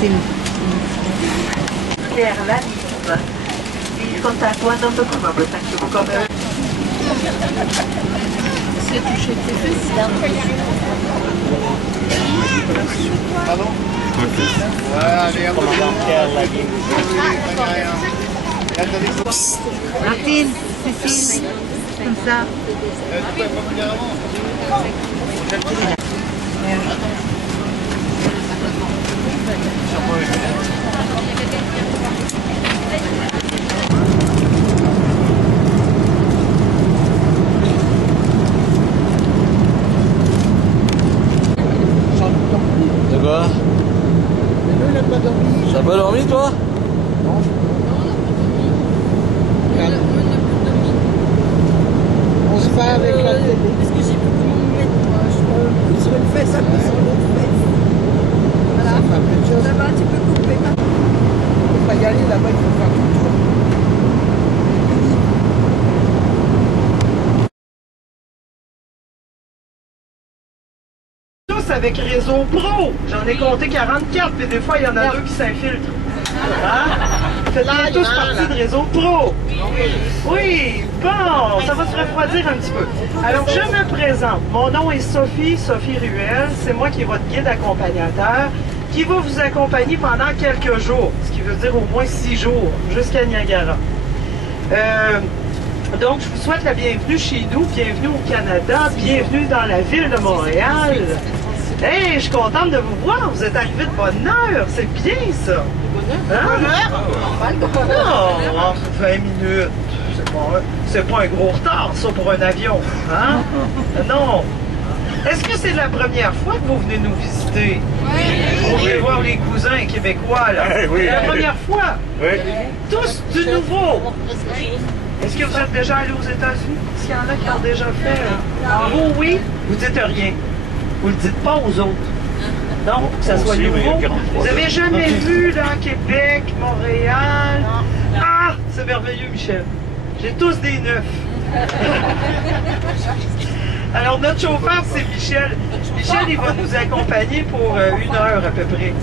c'est Pierre Lalive. Il contatto non come perché come C'est touché tes fesses. Pardon? Martine, Cécile, comme ça. De quoi? Il n'a pas dormi. T'as pas dormi toi? Non. On se bat avec la télé. Est-ce que j'ai pu me mettre Sur une fesse, appuie sur l'autre fesse. Voilà. Ça fait plein de choses. là-bas, tu peux couper. Il ne faut pas y aller là-bas, il faut faire tout le tour. Avec Réseau Pro. J'en ai compté 44, puis des fois, il y en a deux qui s'infiltrent. Hein? Faites bien tous partie de Réseau Pro. Oui, bon, ça va se refroidir un petit peu. Alors, je me présente. Mon nom est Sophie Ruel. C'est moi qui est votre guide accompagnateur, qui va vous accompagner pendant quelques jours, ce qui veut dire au moins 6 jours, jusqu'à Niagara. Donc, je vous souhaite la bienvenue chez nous, bienvenue au Canada, bienvenue dans la ville de Montréal. Hey, je suis contente de vous voir, vous êtes arrivés de bonne heure, c'est bien ça. Hein? Non, 20 minutes, c'est pas un gros retard ça pour un avion. Hein? Non. Est-ce que c'est la première fois que vous venez nous visiter? Oui. Vous voulez voir les cousins québécois là? Oui. C'est la première fois? Oui. Tous du nouveau? Est-ce que vous êtes déjà allé aux États-Unis? Est-ce qu'il y en a qui ont déjà fait? Vous, oui? Vous dites rien. Vous le dites pas aux autres. Non, que ça soit nouveau. Vous avez jamais vu, là, Québec, Montréal? Ah! C'est merveilleux, Michel. J'ai tous des neufs. Alors, notre chauffeur, c'est Michel. Michel, il va nous accompagner pour 1 heure à peu près.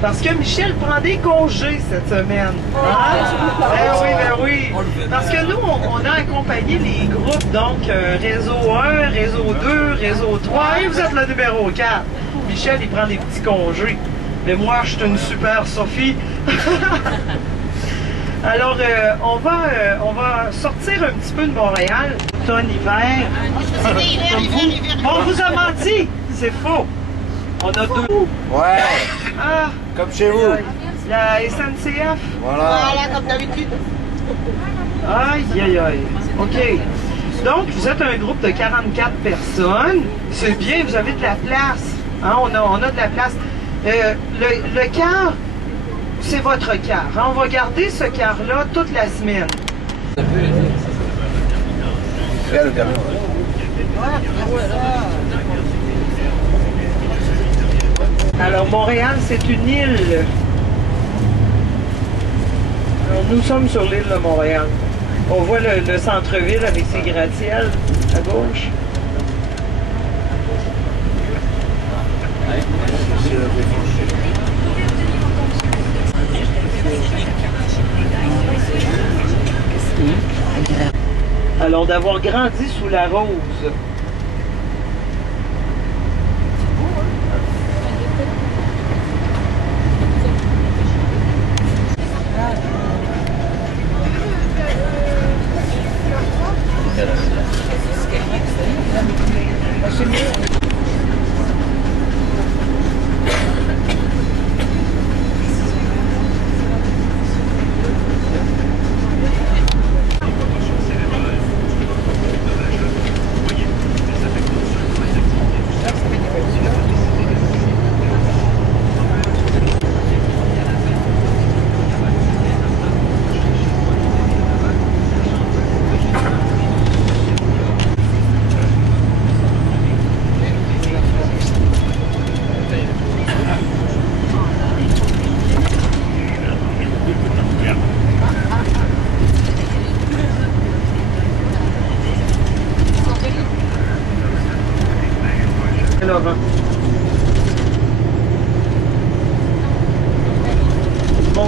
Parce que Michel prend des congés cette semaine. Ben oui. Parce que nous, on a accompagné les groupes, donc réseau 1, réseau 2, réseau 3, et vous êtes le numéro 4. Michel, il prend des petits congés. Mais moi, je suis une super Sophie. Alors, on va sortir un petit peu de Montréal. Automne, hiver. On vous a menti. C'est faux. On a deux. Ouais. Ah. Comme chez vous. La SNCF. Voilà. Voilà, comme d'habitude. Aïe. OK. Donc, vous êtes un groupe de 44 personnes. C'est bien, vous avez de la place. Hein, on a de la place. Le car, c'est votre car. Hein, on va garder ce car-là toute la semaine. Regarde le camion. Alors, Montréal, c'est une île. Alors, nous sommes sur l'île de Montréal. On voit le centre-ville avec ses gratte-ciels à gauche. Alors, d'avoir grandi sous la rose.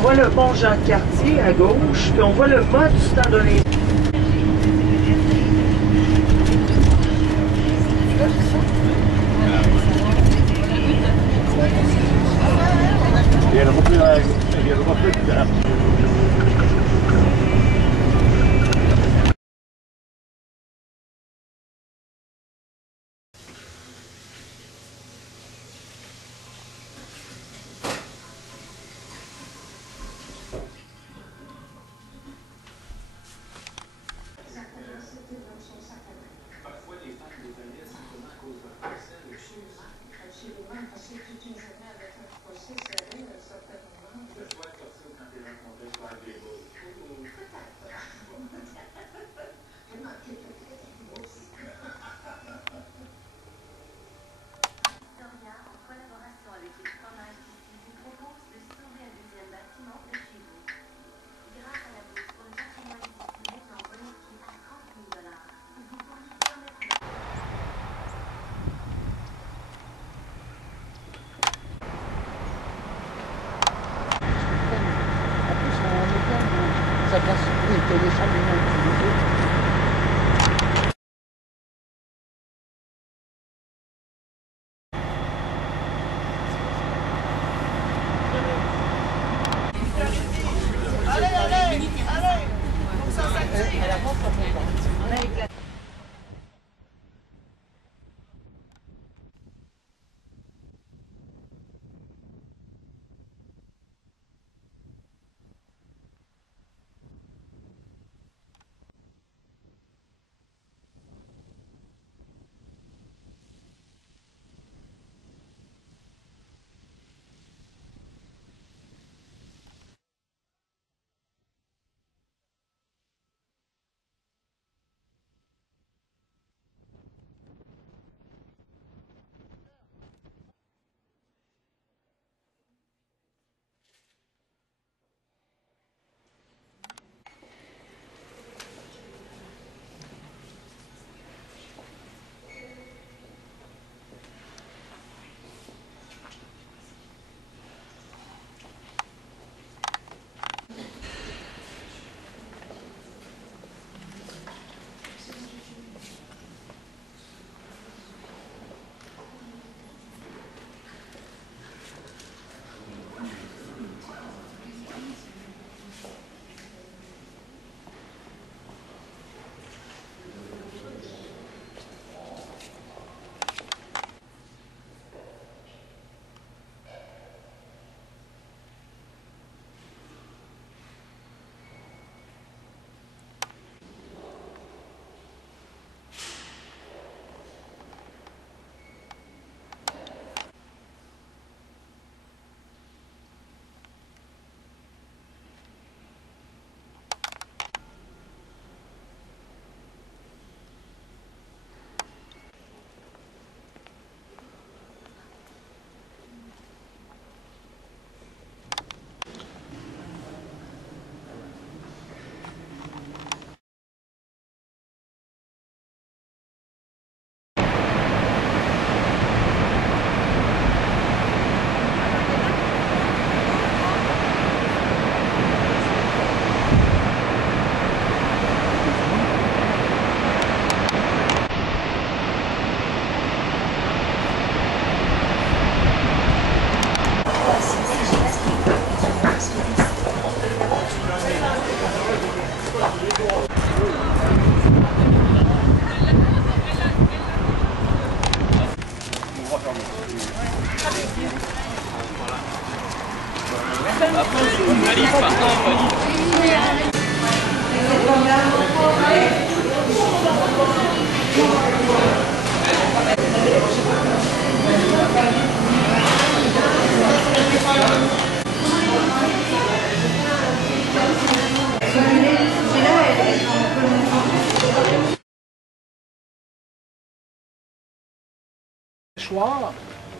voit le pont Jacques-Cartier à gauche, puis on voit le mât du Stade olympique. Ça passe, oui, il connaît ça, mais non.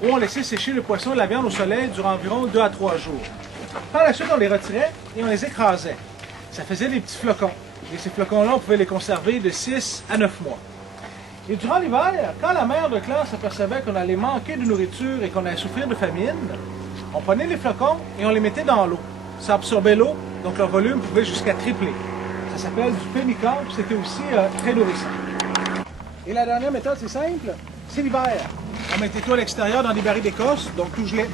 Où on laissait sécher le poisson et la viande au soleil durant environ 2 à 3 jours. Par la suite, on les retirait et on les écrasait. Ça faisait des petits flocons. Et ces flocons-là, on pouvait les conserver de 6 à 9 mois. Et durant l'hiver, quand la mère de clan s'apercevait qu'on allait manquer de nourriture et qu'on allait souffrir de famine, on prenait les flocons et on les mettait dans l'eau. ça absorbait l'eau, donc leur volume pouvait jusqu'à tripler. Ça s'appelle du pémicorte, c'était aussi très nourrissant. Et la dernière méthode, c'est simple, c'est l'hiver. On mettait tout à l'extérieur dans des barils d'écorce, donc tout gelé.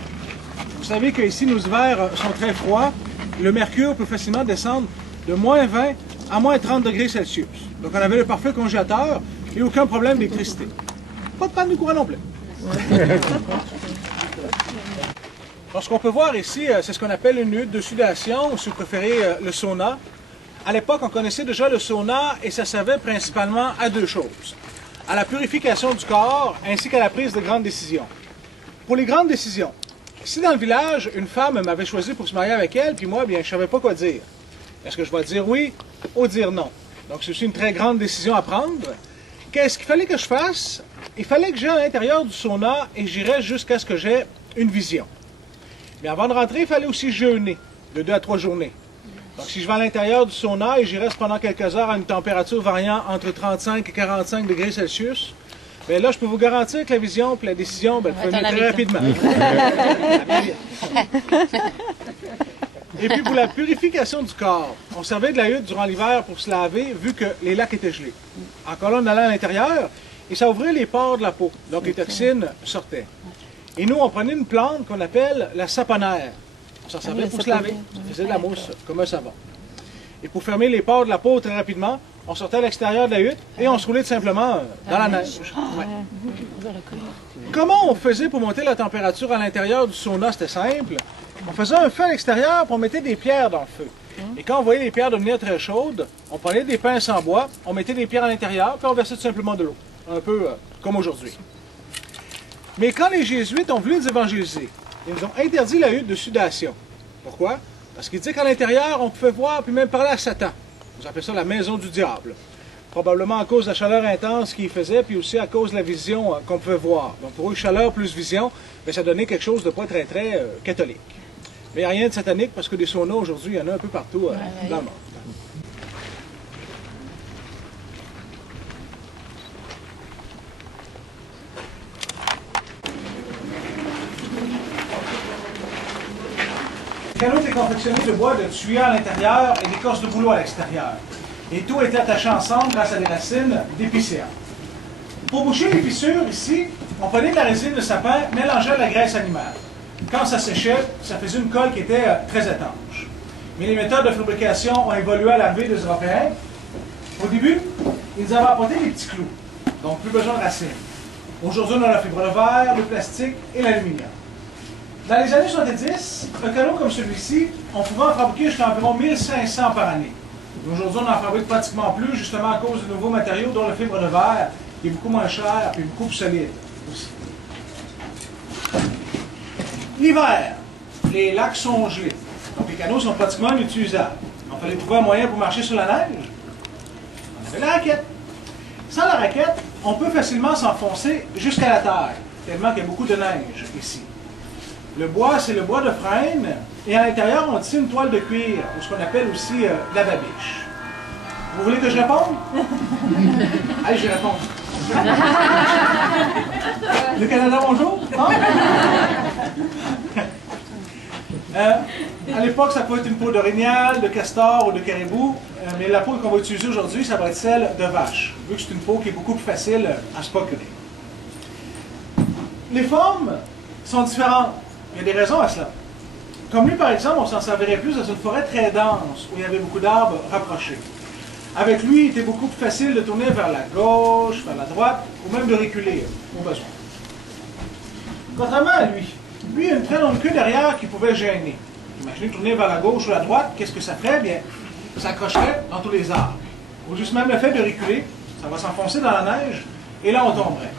Vous savez qu'ici, nos hivers sont très froids. Le mercure peut facilement descendre de moins 20 à moins 30 degrés Celsius. Donc on avait le parfait congélateur et aucun problème d'électricité. Pas de panne de courant non plus. Alors, ce qu'on peut voir ici, c'est ce qu'on appelle une hutte de sudation, ou si vous préférez, le sauna. À l'époque, on connaissait déjà le sauna et ça servait principalement à deux choses. À la purification du corps ainsi qu'à la prise de grandes décisions. Pour les grandes décisions, si dans le village, une femme m'avait choisi pour se marier avec elle, puis moi, bien, je ne savais pas quoi dire. Est-ce que je vais dire oui ou dire non? Donc, c'est aussi une très grande décision à prendre. Qu'est-ce qu'il fallait que je fasse? Il fallait que j'aille à l'intérieur du sauna et j'irais jusqu'à ce que j'aie une vision. Mais avant de rentrer, il fallait aussi jeûner de 2 à 3 journées. Donc, si je vais à l'intérieur du sauna et j'y reste pendant quelques heures à une température variant entre 35 et 45 degrés Celsius, bien là, je peux vous garantir que la vision et la décision, bien, elle peut venir très rapidement. Et puis, pour la purification du corps, on servait de la hutte durant l'hiver pour se laver, vu que les lacs étaient gelés. Encore là, on allait à l'intérieur et ça ouvrait les pores de la peau. Donc, les toxines sortaient. Et nous, on prenait une plante qu'on appelle la saponaire. On s'en servait pour se laver. On faisait de la mousse comme un savon. Et pour fermer les pores de la peau très rapidement, on sortait à l'extérieur de la hutte et on se roulait tout simplement dans la neige. Ouais. Comment on faisait pour monter la température à l'intérieur du sauna? C'était simple. On faisait un feu à l'extérieur et on mettait des pierres dans le feu. Et quand on voyait les pierres devenir très chaudes, on prenait des pinces en bois, on mettait des pierres à l'intérieur puis on versait tout simplement de l'eau. Un peu comme aujourd'hui. Mais quand les Jésuites ont voulu nous évangéliser, ils nous ont interdit la hutte de sudation. Pourquoi? Parce qu'ils disaient qu'à l'intérieur, on pouvait voir puis même parler à Satan. Ils appelaient ça la maison du diable. Probablement à cause de la chaleur intense qu'il faisait, puis aussi à cause de la vision qu'on pouvait voir. Donc pour eux, chaleur plus vision, bien, ça donnait quelque chose de pas très, très catholique. Mais il n'y a rien de satanique parce que des saunas aujourd'hui, il y en a un peu partout dans le monde. Le canot était confectionné de bois de tuyaux à l'intérieur et d'écorce de bouleau à l'extérieur. Et tout était attaché ensemble grâce à des racines d'épicéa. Pour boucher les fissures, ici, on prenait de la résine de sapin mélangée à la graisse animale. Quand ça séchait, ça faisait une colle qui était très étanche. Mais les méthodes de fabrication ont évolué à l'arrivée des Européens. Au début, ils avaient apporté des petits clous, donc plus besoin de racines. Aujourd'hui, on a la fibre de verre, le plastique et l'aluminium. Dans les années 70, un canot comme celui-ci, on pouvait en fabriquer jusqu'à environ 1500 par année. Aujourd'hui, on en fabrique pratiquement plus, justement à cause de nouveaux matériaux, dont la fibre de verre, qui est beaucoup moins chère et beaucoup plus solide aussi. L'hiver, les lacs sont gelés. Donc les canaux sont pratiquement inutilisables. Il fallait trouver un moyen pour marcher sur la neige. On avait la raquette. Sans la raquette, on peut facilement s'enfoncer jusqu'à la terre, tellement qu'il y a beaucoup de neige ici. Le bois, c'est le bois de frêne, et à l'intérieur, on tisse une toile de cuir, ou ce qu'on appelle aussi la babiche. Vous voulez que je réponde? Allez, je réponds. Le Canada, bonjour? À l'époque, ça peut être une peau d'orignal, de castor ou de caribou, mais la peau qu'on va utiliser aujourd'hui, ça va être celle de vache, vu que c'est une peau qui est beaucoup plus facile à se procurer. Les formes sont différentes. Il y a des raisons à cela. Comme lui, par exemple, on s'en servirait plus dans une forêt très dense, où il y avait beaucoup d'arbres rapprochés. Avec lui, il était beaucoup plus facile de tourner vers la gauche, vers la droite, ou même de reculer, au besoin. Contrairement à lui, il a une très longue queue derrière qui pouvait gêner. Imaginez tourner vers la gauche ou la droite, qu'est-ce que ça ferait? Bien, ça accrocherait dans tous les arbres. Ou juste même le fait de reculer, ça va s'enfoncer dans la neige, et là, on tomberait.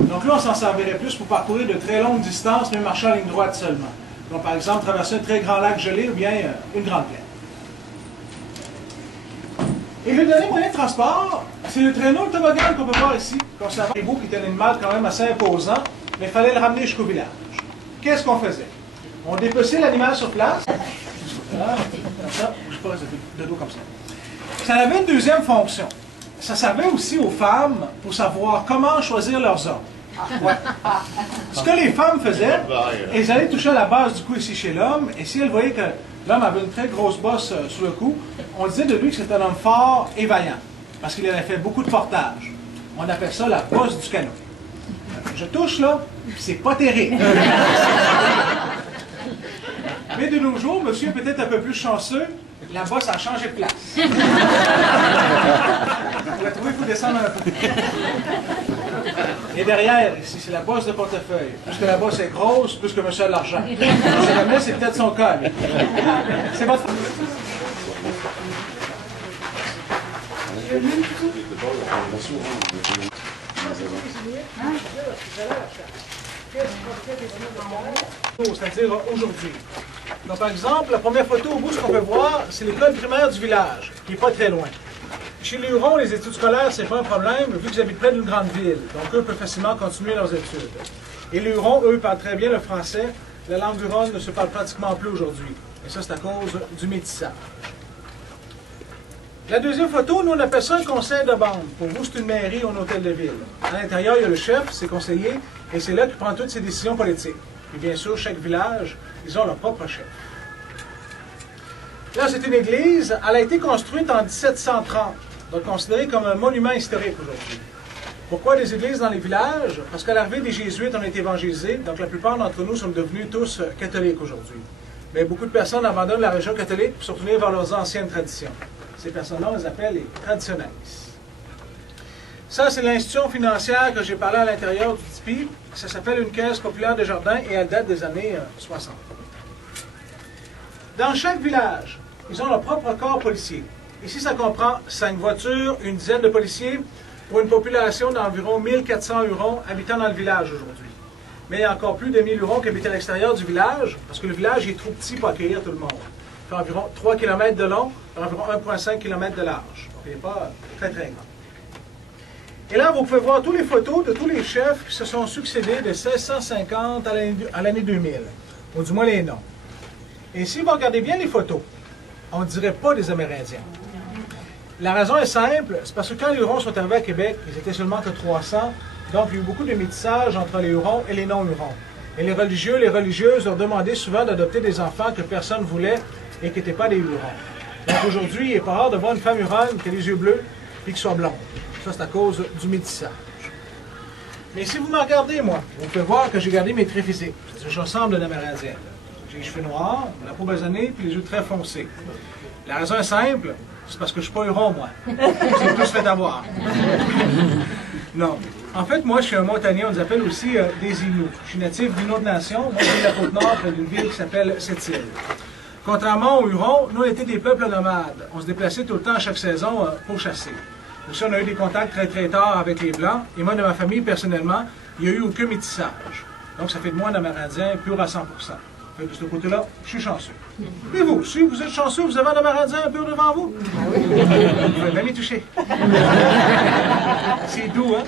Donc là, on s'en servirait plus pour parcourir de très longues distances, mais marcher en ligne droite seulement. Donc, par exemple, traverser un très grand lac gelé ou bien une grande plaine. Et le dernier moyen de transport, c'est le traîneau, le toboggan qu'on peut voir ici, conservant les bouts qui était un animal quand même assez imposant, mais il fallait le ramener jusqu'au village. Qu'est-ce qu'on faisait? On dépeçait l'animal sur place. Voilà, comme ça, je sais pas, de dos comme ça. Ça avait une deuxième fonction. Ça servait aussi aux femmes pour savoir comment choisir leurs hommes. Ouais. Ce que les femmes faisaient, elles allaient toucher à la base du cou ici chez l'homme, et si elles voyaient que L'homme avait une très grosse bosse sous le cou. On disait de lui que c'était un homme fort et vaillant, parce qu'il avait fait beaucoup de portage. On appelle ça la bosse du canot. Je touche là, puis c'est pas terrible. Mais de nos jours, monsieur est peut-être un peu plus chanceux, la bosse a changé de place. Pour la trouver, il faut descendre un peu. Et derrière, ici, c'est la bosse de portefeuille. Plus que la bosse est grosse, plus que monsieur a de l'argent. C'est peut-être son cas. C'est votre... C'est-à-dire aujourd'hui. Donc, par exemple, la première photo au bout, ce qu'on peut voir, c'est l'école primaire du village, qui n'est pas très loin. Chez les Hurons, les études scolaires, c'est pas un problème, vu qu'ils habitent près d'une grande ville. Donc, eux peuvent facilement continuer leurs études. Et les Hurons, eux, parlent très bien le français. La langue huronne ne se parle pratiquement plus aujourd'hui. Et ça, c'est à cause du métissage. La deuxième photo, nous, on appelle ça un conseil de bande. Pour vous, c'est une mairie ou un hôtel de ville. À l'intérieur, il y a le chef, ses conseillers, et c'est là qu'il prend toutes ses décisions politiques. Et bien sûr, chaque village, ils ont leur propre chef. Là, c'est une église. Elle a été construite en 1730, donc considérée comme un monument historique aujourd'hui. Pourquoi des églises dans les villages? Parce qu'à l'arrivée des Jésuites, on a été évangélisés, donc la plupart d'entre nous sommes devenus tous catholiques aujourd'hui. Mais beaucoup de personnes abandonnent la religion catholique pour se retourner vers leurs anciennes traditions. Ces personnes-là, on les appelle les traditionnalistes. Ça, c'est l'institution financière que j'ai parlé à l'intérieur du tipi. Ça s'appelle une caisse populaire de jardin et elle date des années 60. Dans chaque village, ils ont leur propre corps policier. Ici, ça comprend 5 voitures, une dizaine de policiers pour une population d'environ 1400 Hurons habitant dans le village aujourd'hui. Mais il y a encore plus de 1000 Hurons qui habitent à l'extérieur du village parce que le village est trop petit pour accueillir tout le monde. Il fait environ 3 km de long et environ 1,5 km de large. Donc, il n'est pas très, très grand. Et là, vous pouvez voir toutes les photos de tous les chefs qui se sont succédés de 1650 à l'année 2000, ou du moins les noms. Et si vous regardez bien les photos, on ne dirait pas des Amérindiens. La raison est simple, c'est parce que quand les Hurons sont arrivés à Québec, ils étaient seulement que 300, donc il y a eu beaucoup de métissage entre les Hurons et les non-Hurons. Et les religieux, les religieuses leur demandaient souvent d'adopter des enfants que personne ne voulait et qui n'étaient pas des Hurons. Donc aujourd'hui, il n'est pas rare de voir une femme Huronne qui a les yeux bleus et qui soit blonde. Ça, c'est à cause du métissage. Mais si vous me regardez, moi, vous pouvez voir que j'ai gardé mes traits physiques. Je ressemble à un Amérindien. J'ai les cheveux noirs, la peau basanée, puis les yeux très foncés. La raison est simple, c'est parce que je ne suis pas Huron, moi. C'est tout se fait avoir. Non. En fait, moi, je suis un montagnais, on nous appelle aussi des Inuits. Je suis natif d'une autre nation. Moi, je viens de la Côte-Nord, près d'une ville qui s'appelle Sept-Îles. Contrairement aux Hurons, nous, on était des peuples nomades. On se déplaçait tout le temps à chaque saison pour chasser. Aussi, on a eu des contacts très, très tard avec les Blancs. Et moi, de ma famille, personnellement, il n'y a eu aucun métissage. Donc, ça fait de moi un Amérindien pur à 100%. Fait de ce côté-là, je suis chanceux. Et vous, si vous êtes chanceux, vous avez un Amérindien pur devant vous? Vous pouvez même y toucher. C'est doux, hein?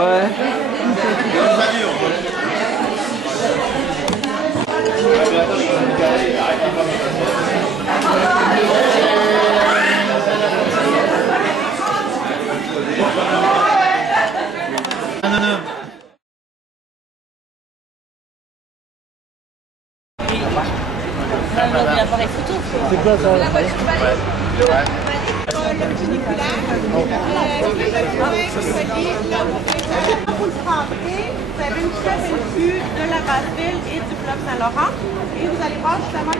Ouais. L'appareil photo. C'est quoi ça? Le funiculaire, vous le rentrez, vous avez une chef vue de la Basse-Ville et du Fleuve Saint-Laurent. Et vous allez voir justement que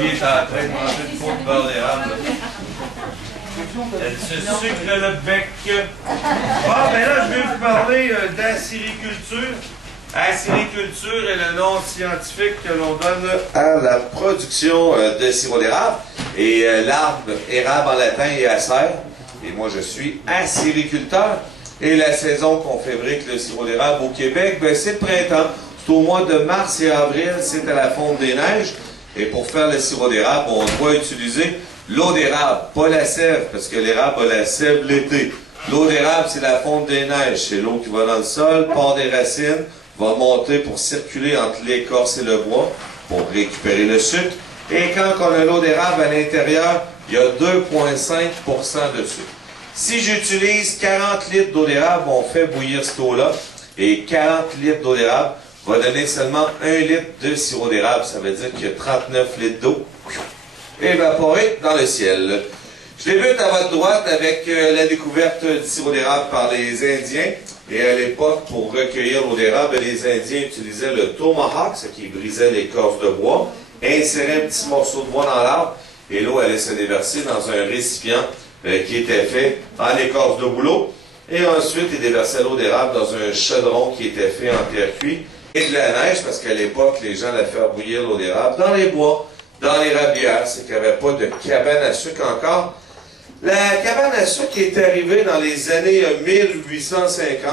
Lui est en train de manger une peau de beurre d'érable. Elle se sucre le bec. Bon, ben là, je vais vous parler d'acériculture. Acériculture est le nom scientifique que l'on donne à la production de sirop d'érable. Et l'arbre érable en latin est acer. Et moi, je suis acériculteur. Et la saison qu'on fabrique le sirop d'érable au Québec, ben, c'est le printemps. C'est au mois de mars et avril, c'est à la fonte des neiges. Et pour faire le sirop d'érable, on doit utiliser l'eau d'érable, pas la sève, parce que l'érable a la sève l'été. L'eau d'érable, c'est la fonte des neiges. C'est l'eau qui va dans le sol, part des racines, va monter pour circuler entre l'écorce et le bois, pour récupérer le sucre. Et quand on a l'eau d'érable à l'intérieur, il y a 2,5% de sucre. Si j'utilise 40 litres d'eau d'érable, on fait bouillir cette eau-là. Et 40 litres d'eau d'érable va donner seulement 1 litre de sirop d'érable. Ça veut dire qu'il y a 39 litres d'eau évaporée dans le ciel. Je débute à votre droite avec la découverte du sirop d'érable par les Indiens. Et à l'époque, pour recueillir l'eau d'érable, les Indiens utilisaient le tomahawk, ce qui brisait l'écorce de bois, inséraient un petit morceau de bois dans l'arbre, et l'eau allait se déverser dans un récipient qui était fait en écorce de bouleau. Et ensuite, ils déversaient l'eau d'érable dans un chaudron qui était fait en terre cuite et de la neige, parce qu'à l'époque, les gens allaient faire bouillir l'eau d'érable dans les bois, dans les rabières. C'est qu'il n'y avait pas de cabane à sucre encore. La cabane à sucre est arrivée dans les années 1850.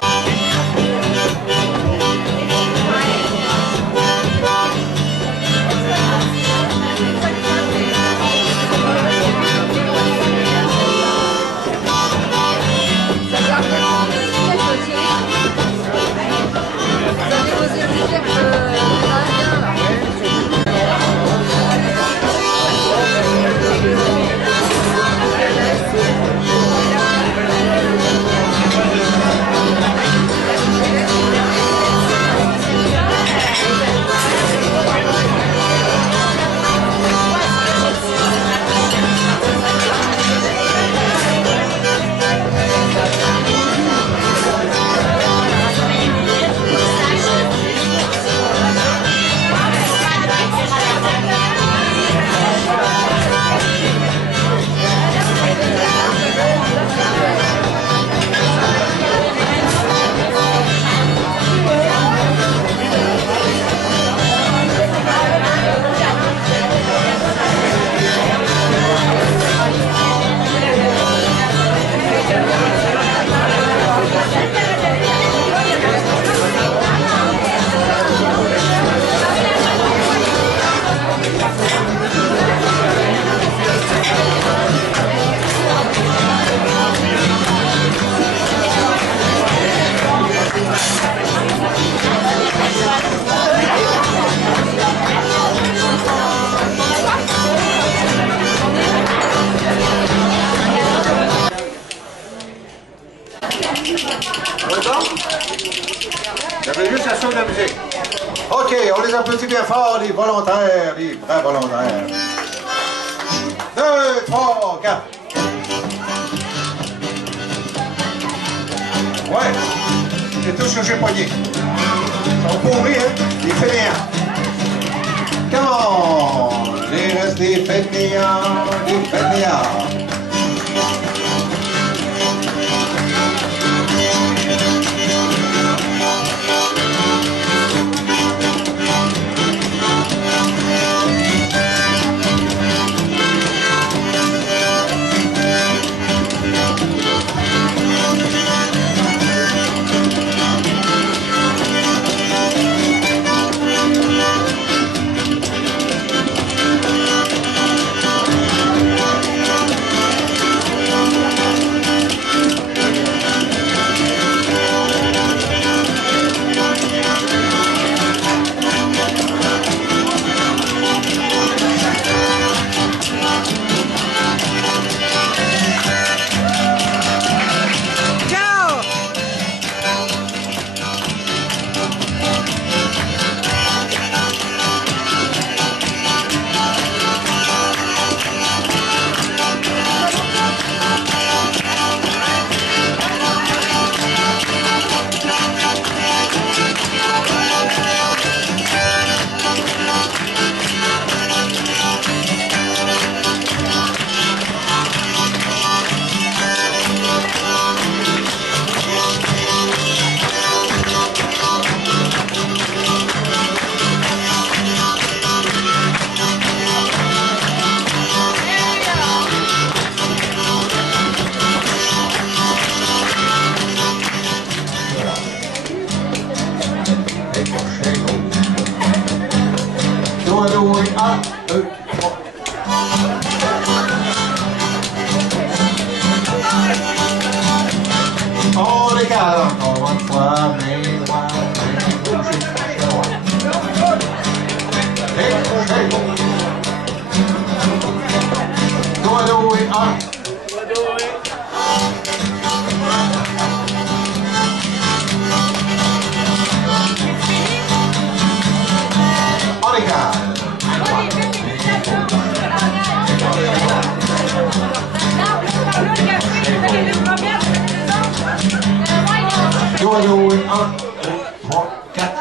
J'avais juste la son de la musique. OK, on les applaudit bien fort, les volontaires, les vrais volontaires. 2, 3, 4. Ouais, c'est tout ce que j'ai poigné. Ils sont pourris, hein, les fainéants. Come on, les restes des fainéants, des fainéants. On les garde encore une fois, mais on les garde. Dos à dos, 1, 2, 3, 4.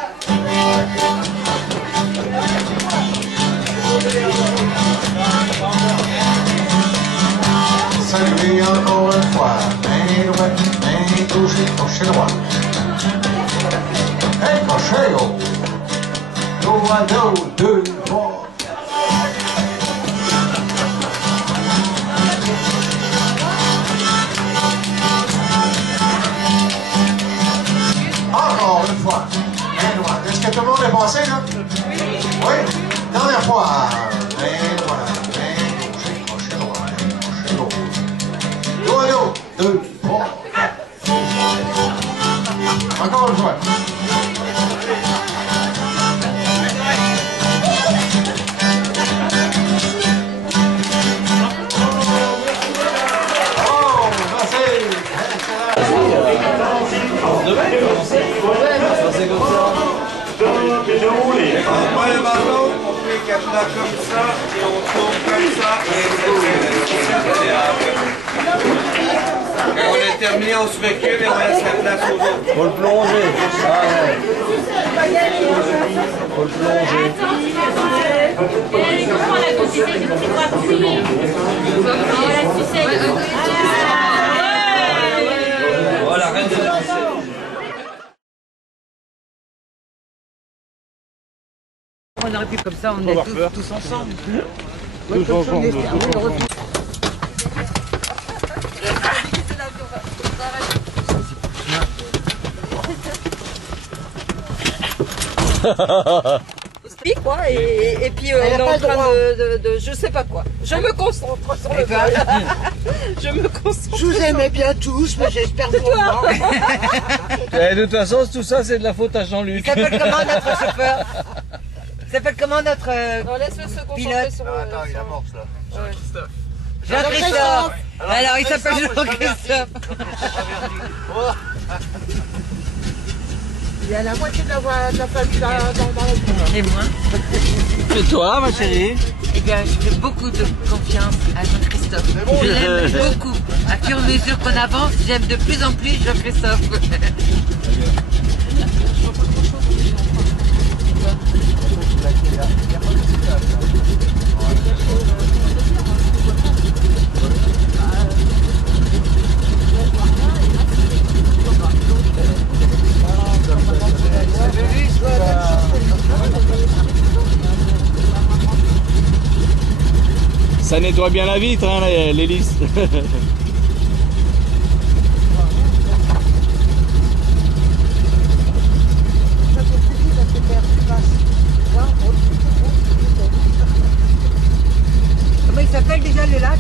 Salut encore une fois. Main droite, main gauche, crochet droit. Hey, crochet gauche. Dos à dos, 2, 3. Encore une fois. Main droite. Est-ce que tout le monde est passé, là? Oui. Dernière fois. Main droite, main gauche, crochet droit, crochet gauche. Dos à dos, 2, 3, 4. Encore une fois. Oh, merci. On prend le bâton, on fait 4 là comme ça, et on tourne comme ça, Quand on est terminé, on se recule et on laisse la place aux autres. Faut le plonger. Ah ouais. Faut le plonger. Voilà, reine de la sucette. On aurait pu comme ça, on est tous ensemble. Tous ensemble. Explique quoi et puis on est en train de je sais pas quoi. Je me concentre sur le vol. Je me concentre. Je vous aimais bien tous, mais j'espère que vous De toute façon, tout ça, c'est de la faute à Jean-Luc. Il s'appelle comment notre chauffeur? Il s'appelle comment notre Laisse-le se concentrer pilote? sur Attends, il amorce là. Jean-Christophe. Alors il s'appelle Jean-Christophe. Il y a la moitié de la famille dans le Et moi? Et toi, ma chérie? Eh bien, je fais beaucoup de confiance à Jean-Christophe. Je l'aime beaucoup. À fur et à mesure qu'on avance, j'aime de plus en plus Jean-Christophe. Ça nettoie bien la vitre, hein, l'hélice. Comment il s'appelle déjà le lac?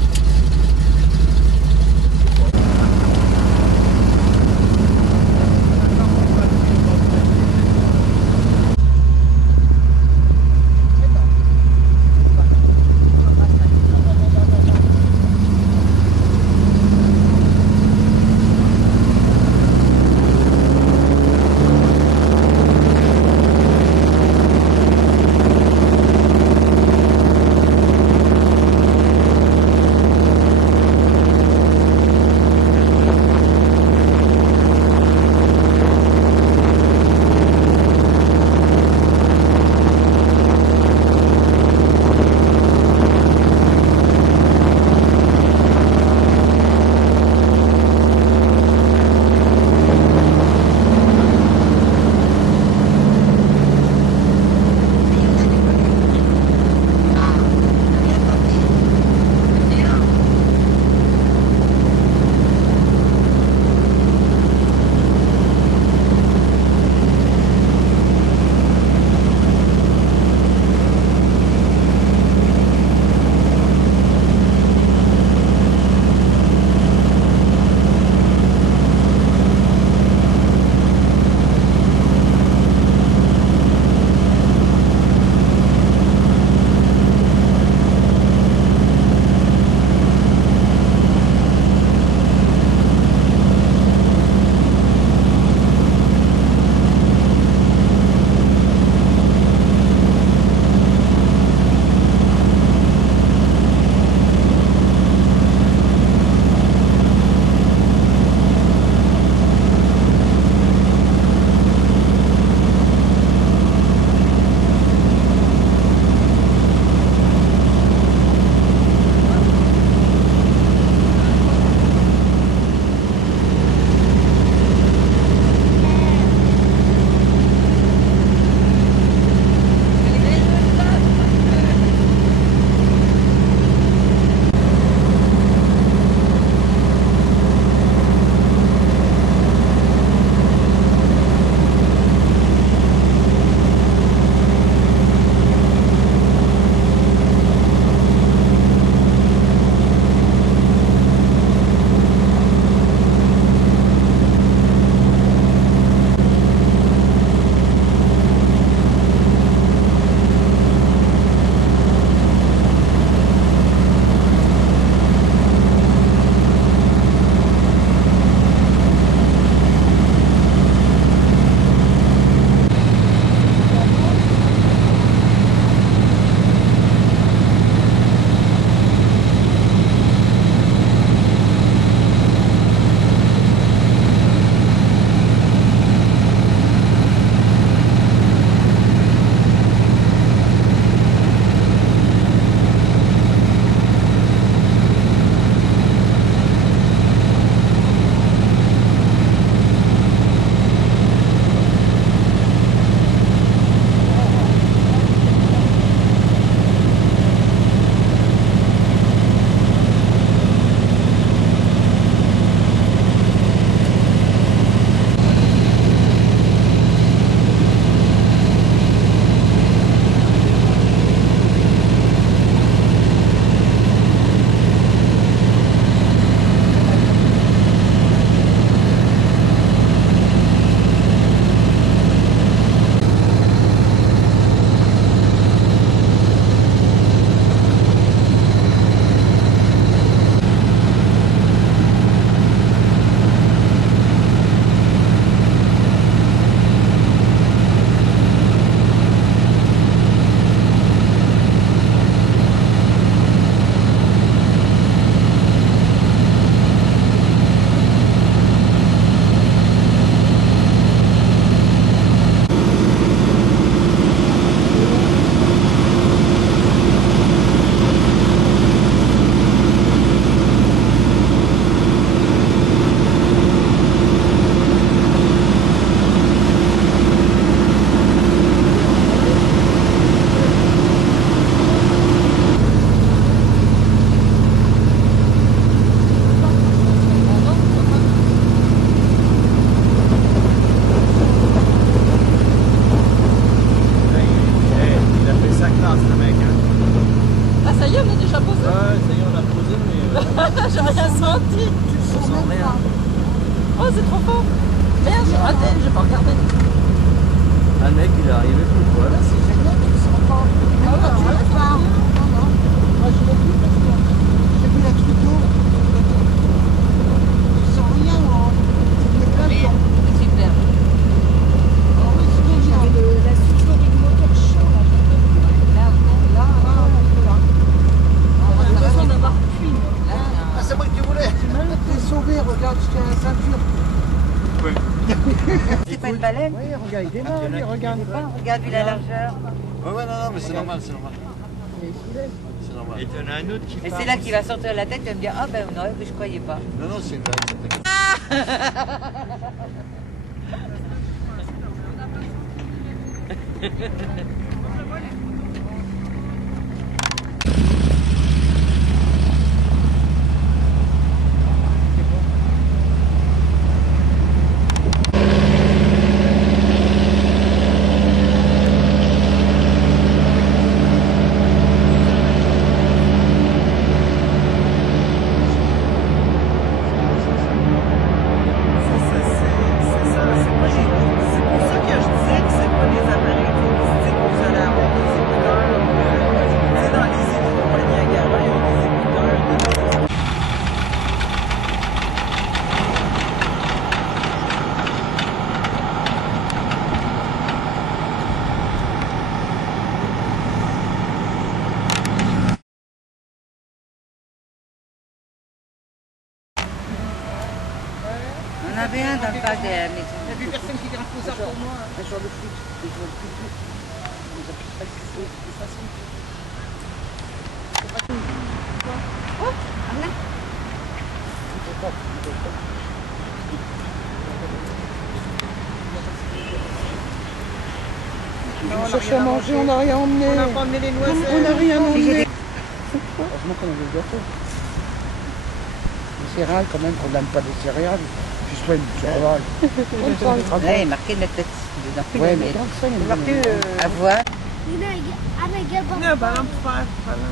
j'ai pas regardé. Un mec, il est arrivé tout poil. C'est génial, ils sont pas. Non, tu l'as pas. Non. Moi, je l'ai vu parce que j'ai vu la tuto. Ils sont rien, hein. C'est des plages. Super. Ah oui, c'est génial. La soufflerie de moteur chaud, là. Là. On a besoin d'avoir cuit. Ah, c'est moi que tu voulais. T'es sauvé, regarde, je tiens la ceinture. C'est pas une baleine? Oui, regarde, il démarre, lui, regarde. Regarde, vu la largeur. Ouais, non, mais c'est normal, c'est normal. C'est normal. Et tu en as un autre qui Et c'est là qu'il va sortir la tête et me dire ah ben non, je croyais pas. Non, c'est une blague. On avait un dans le parc de la maison. Il n'y a plus personne qui vient poser pour moi. Un genre de flic. Des gens de flic. Ils ont plus facile. C'est facile. Oh, là. On cherche à manger, on n'a rien emmené. On n'a pas emmené les noisettes. On n'a rien emmené. Heureusement qu'on a des gâteaux. Les céréales, quand même, qu'on n'aime pas des céréales. Juste pas une céréale. Là, il est marqué notre tête dedans. Ouais, mais tant que ça, il y a marqué. À voir. Nga ba lang pa pala?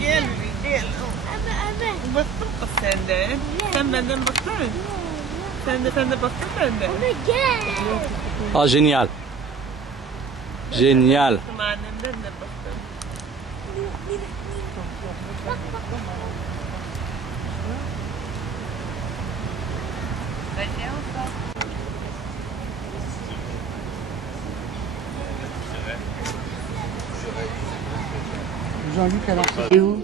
Gel, gel. Basta ka sende. Sen benden baksana. Sen de baksana benden. Ah, génial. Génial. Ama annemden de baksana. Jean-Luc, alors. Et où?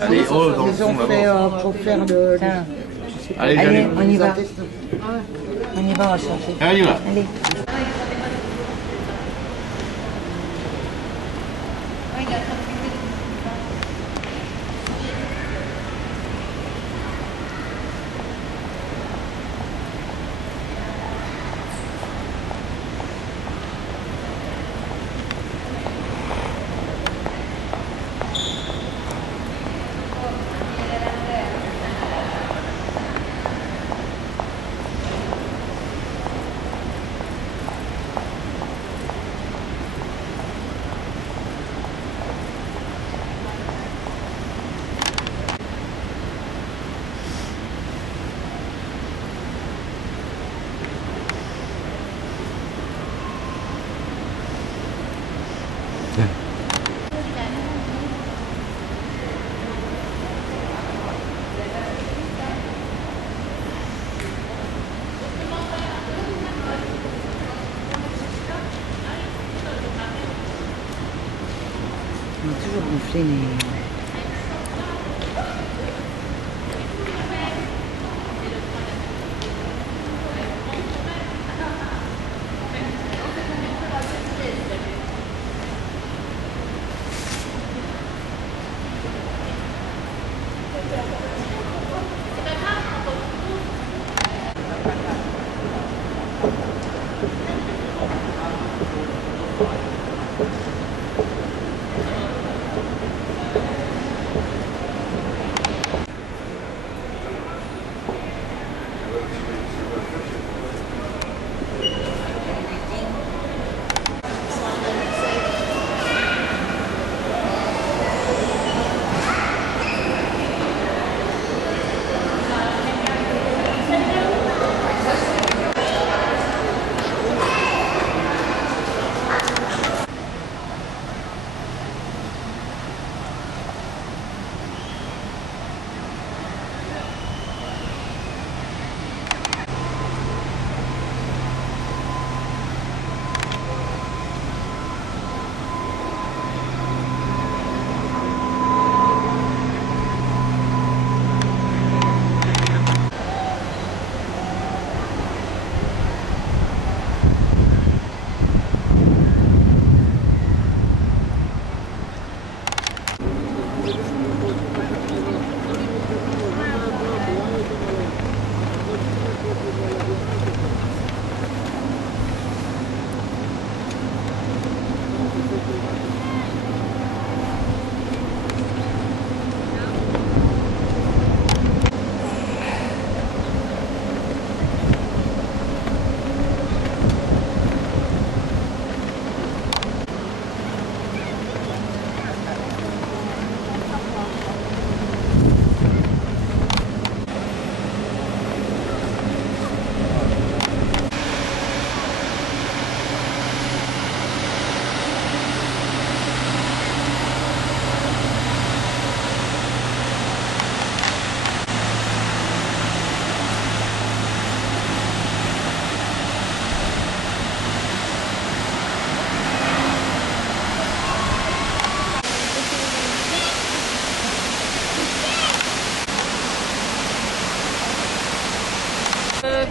Allez, oh, dans le Ils fond, ont fait là-bas. pour faire le. Tiens. Je sais pas. Allez, Allez, allez. on y va. Test. On y va, on va chercher. Allez, on y va. Allez. On a toujours gonflé les...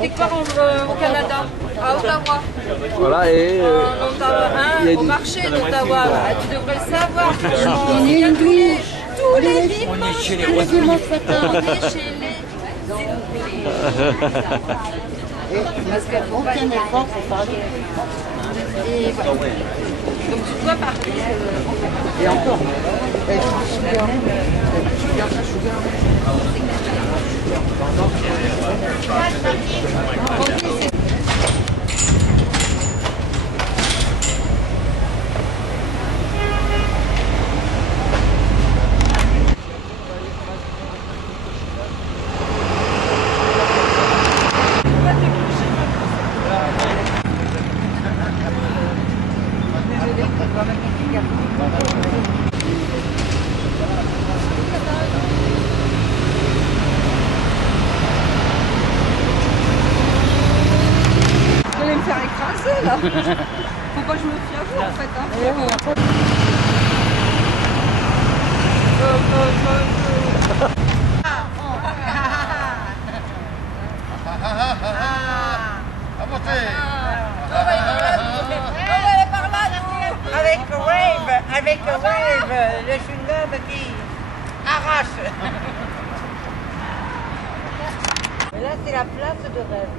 quelque part au Canada, à Ottawa. Voilà, et Au marché d'Ottawa. Tu devrais le savoir. Il y a tous les dimanches. On est chez les dimanches matin. On est chez les parce que aucun effort pour parler. Et voilà. Donc tu dois partir. Et encore. Vous allez me faire écraser là. Faut pas que je me fie à vous en fait. Hein. Avec le wave, le chewing-gum qui arrache. Et là, c'est la place de rêve.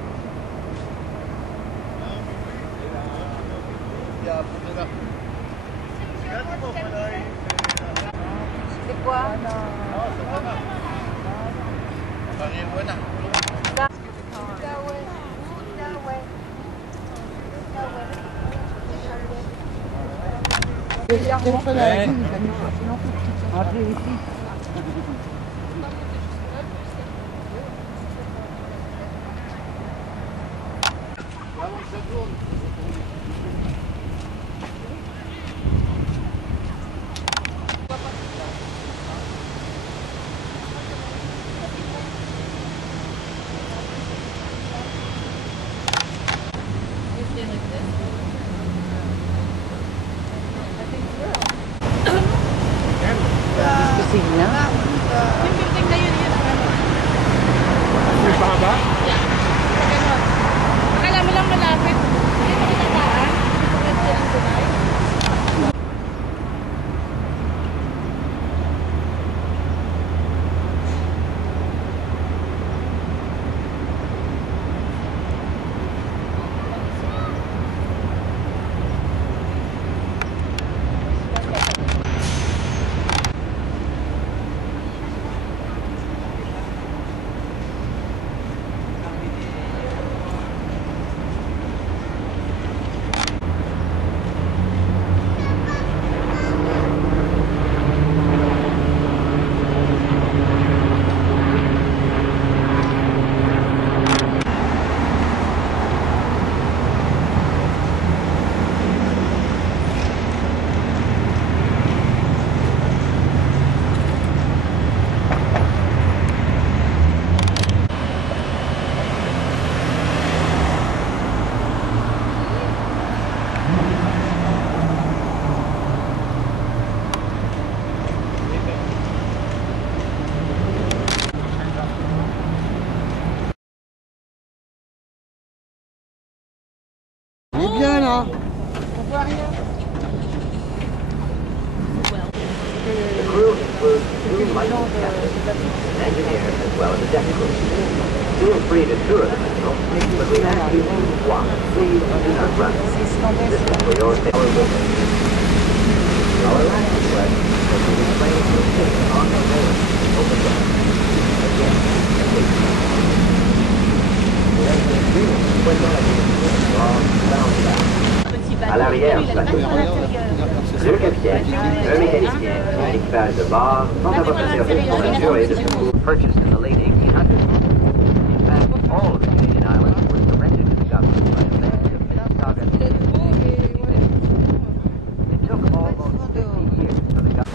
C'est quoi? Akala mo lang malapit. Hindi mo kitataan. engineers as well as a deck crew. Feel free to tour the vessel, but we ask you to walk, please do not run. This is for your safety. Our last request was to refrain from sitting on the board open deck. Again, à l'arrière, le capitaine, le mécanicien, l'équipage de bord sont à votre service pour une durée de secours purchased in the late 1800s. In fact, all of the Canadian islands were surrendered to the government by the men of Mississauga. It took almost 50 years for the government.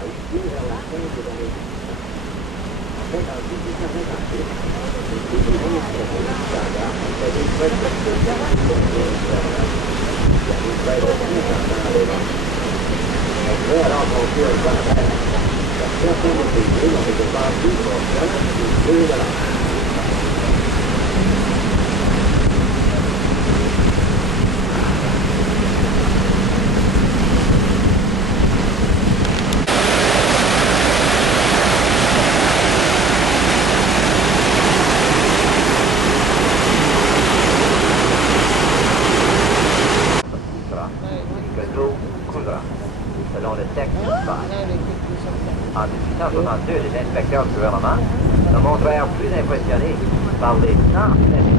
1962 des inspecteurs du gouvernement se montrèrent plus impressionnés par les centaines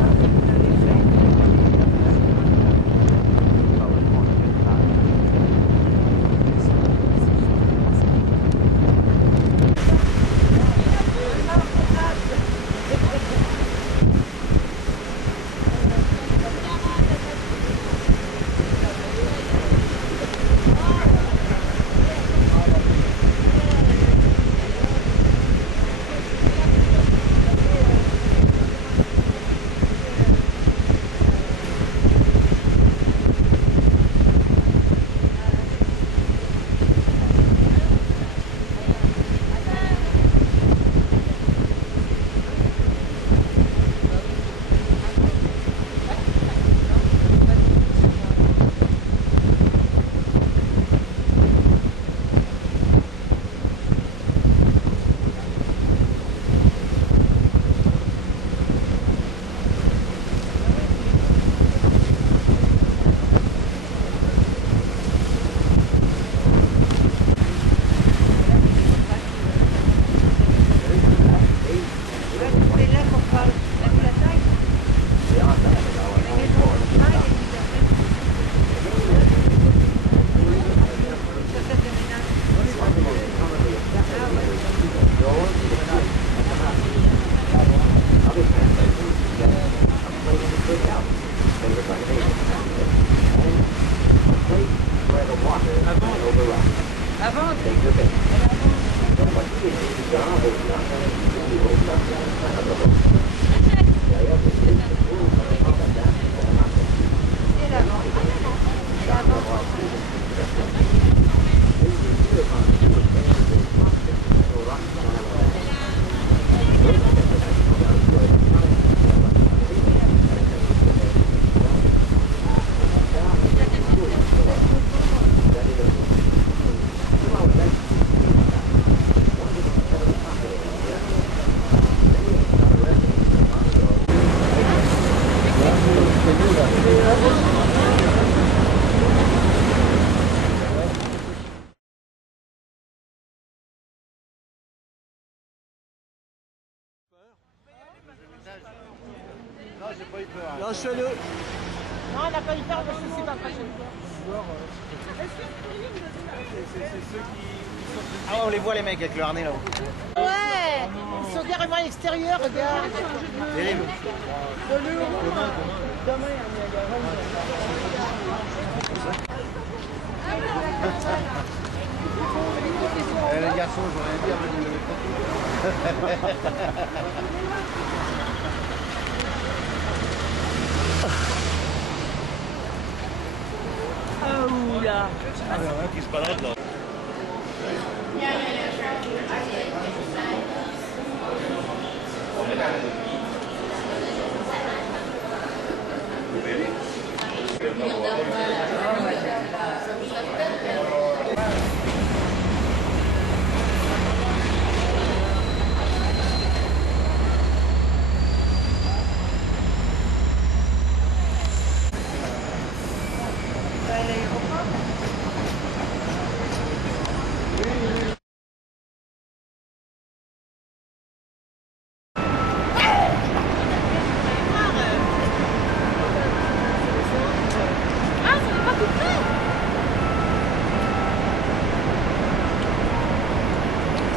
Lâche-le. Non, elle n'a pas eu peur parce que c'est pas prochaine fois. Ah ouais, on les voit les mecs avec le harnais là-haut. Ouais, ils sont carrément à l'extérieur, regarde. Terrible. Demain, Les garçons, je veux rien dire, mais vous l'avez pas Ah oula. Qui se balade là.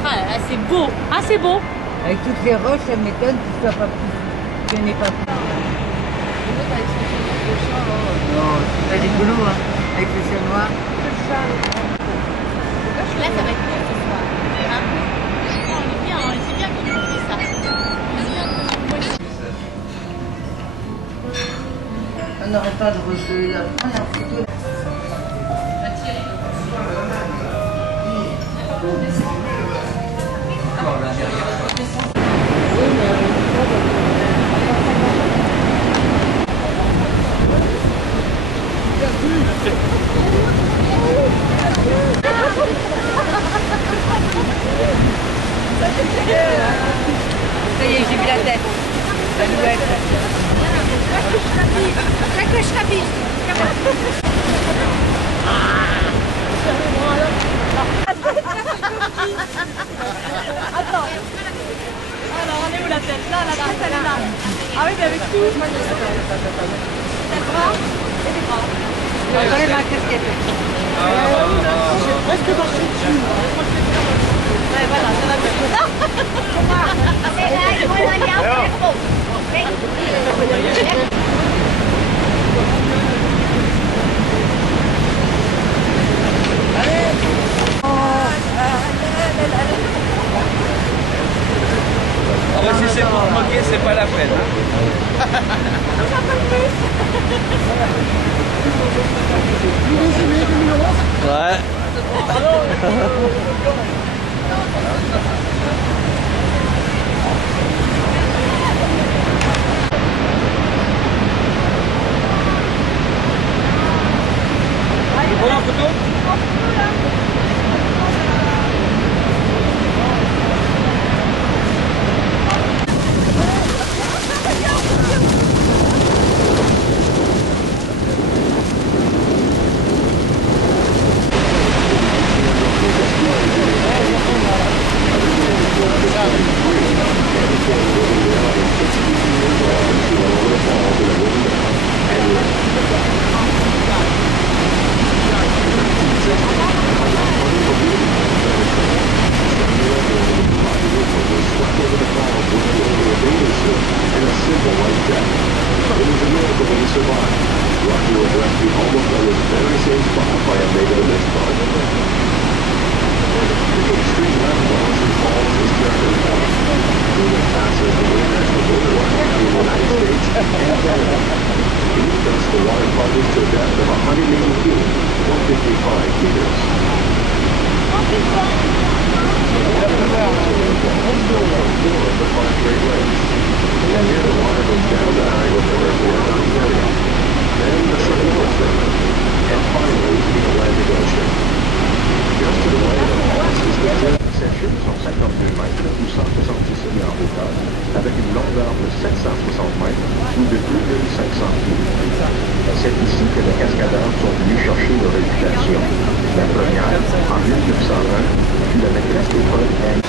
Ah, c'est beau. Ah, c'est beau. Avec toutes les roches, ça m'étonne qu'il soit pas plus. Qu'il n'y en ait pas plus. Non, c'est rigolo, hein, avec le chat noir. Là, ça va être beau ce soir. Hein? On est bien, c'est bien qu'on ait fait ça. On n'aurait pas de rejet la première photo. Ça y est, j'ai vu la tête. Ça doit être. La coche rapide. ma casquette. J'ai presque marché dessus. Ouais, voilà, ça va Ah bah si c'est pour te moquer, c'est pas la peine. Ouais. Bon, en photo? avec une longueur de 760 mètres ou de 2500 pieds. C'est ici que les cascadeurs sont venus chercher leur réputation. La première, en 1901, fut la maîtresse d'école Anne.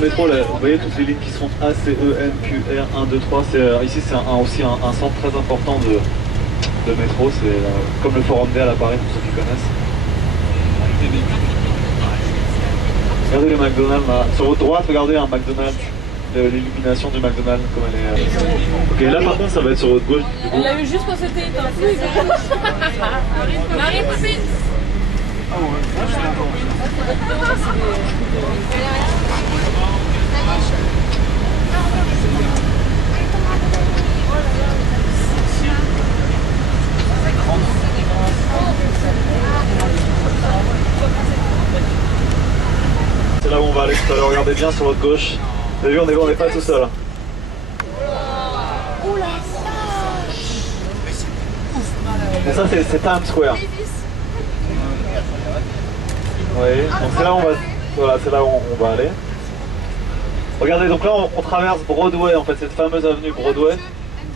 Métro, là, vous voyez toutes les lignes qui sont A, C, E, N, Q, R, 1, 2, 3. Ici, c'est aussi un centre très important de métro. C'est comme le Forum D à l'appareil, pour ceux qui connaissent. Regardez les McDonald's là. Sur votre droite, regardez un McDonald's. L'illumination du McDonald's, comme elle est. Ok, là par contre, ça va être sur votre gauche. On l'a eu juste quand c'était éteint. Marie Poppins. Ah ouais, c'est là où on va aller tout à l'heure. Regardez bien sur votre gauche. Vous avez vu, on n'est pas tout seul. Et ça, c'est Times Square. Oui, donc c'est là où voilà, c'est là où on va aller. Regardez, donc là on traverse Broadway, en fait, cette fameuse avenue Broadway.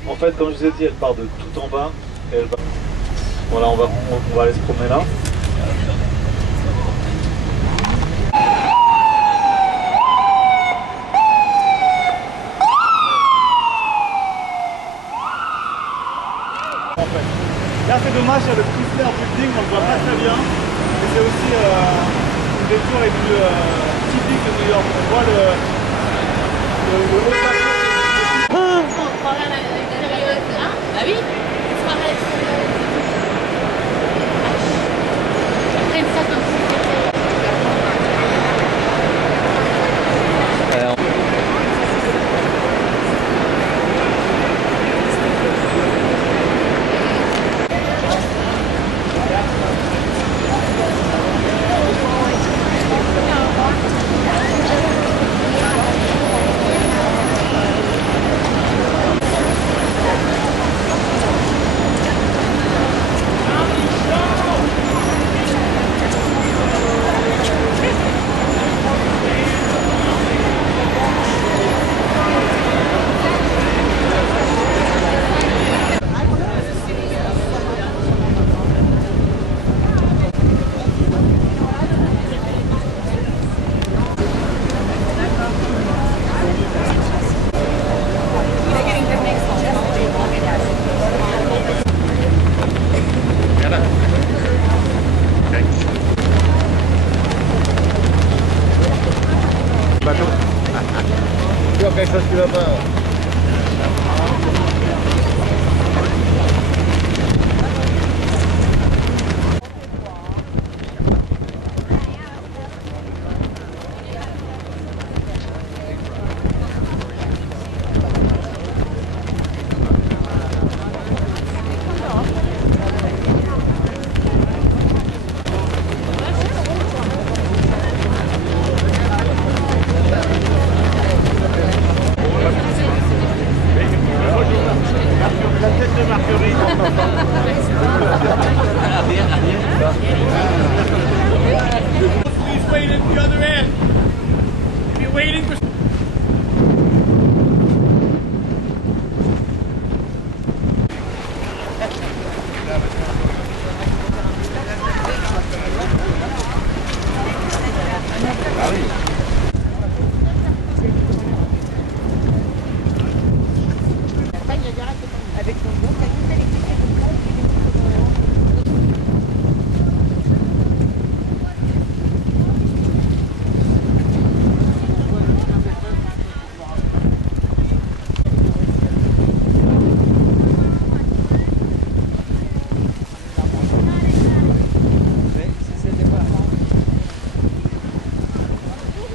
En fait, comme je vous ai dit, elle part de tout en bas. Et elle va... Voilà, on va aller se promener là. Là c'est dommage, il y a le Chrysler Building, on le voit pas très bien. Et c'est aussi une des tours les plus typiques de New York. On voit le haut Ah oui, après ça comme quelque chose qui va pas. Please wait at the other end. If you're waiting for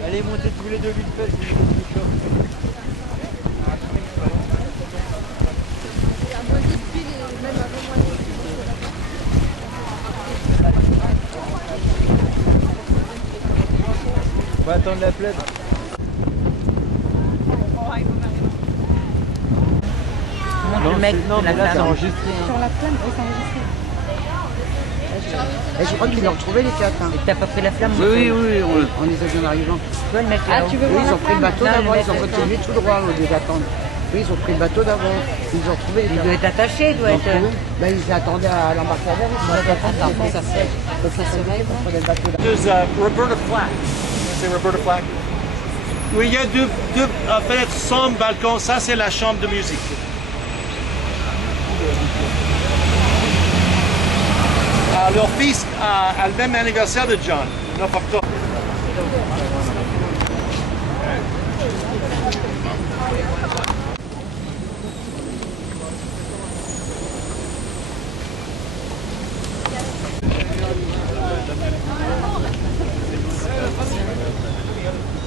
Allez monter tous les deux vite fait. On va attendre la plaide. Non, le mec, non, mais là c'est flamme. enregistré. Sur la flamme, oui, c'est enregistré. Et je crois qu'ils l'ont retrouvé les quatre. Hein. Et t'as pas pris la flamme? Oui, oui. On les a vus en arrivant. Toi, le mec Ah, là-haut. tu veux Oui, voir ils la ont pris le flamme? bateau Non, d'avant, le ils ont mec, continué tout droit au lieu d'attendre. Oui, ils ont pris le bateau d'avant. Ils ont retrouvé les Il quatre. doit être attaché, il doit Ils ont être... trouvé. Ben, ils attendaient à l'ambassadeur. Attends, faut que ça se lève. Faut que ça se lève, on prenait le bateau d'avant. There's Roberta Flack. C'est Roberta Flack. Oui, il y a deux fenêtres sans balcon. Ça, c'est la chambre de musique. Leur fils a le même anniversaire de John, le 9 octobre.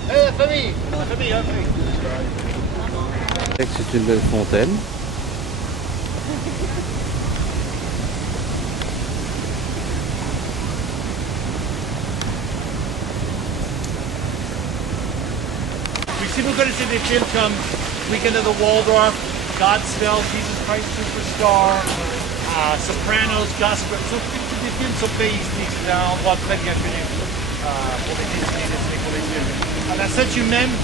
Hey, la famille! C'est une belle fontaine. Puis si vous connaissez des films comme Weekend of the Waldorf, Godspell, Jesus Christ Superstar, Sopranos, Gossip, tous des films sur pays Disney. C'est un endroit très bien connu pour les Disney, pour les films. Alors ça, tu m'aimes?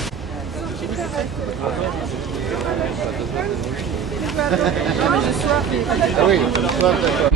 Ah oui, le soir, d'accord.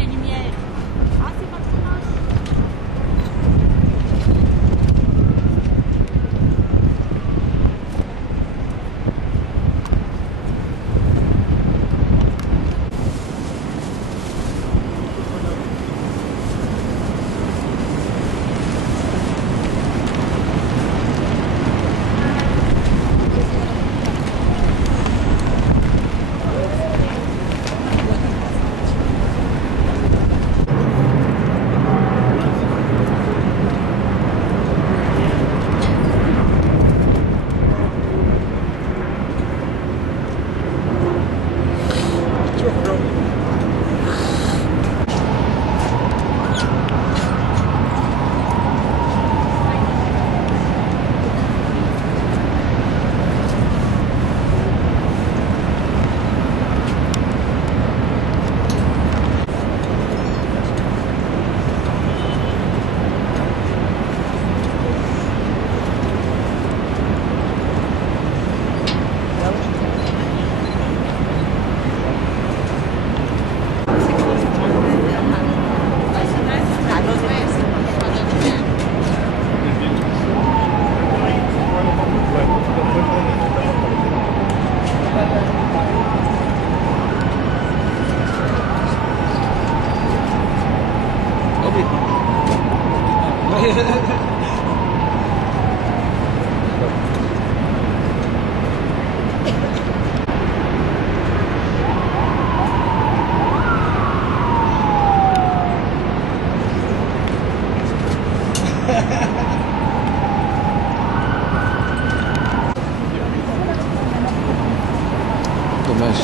Dommage.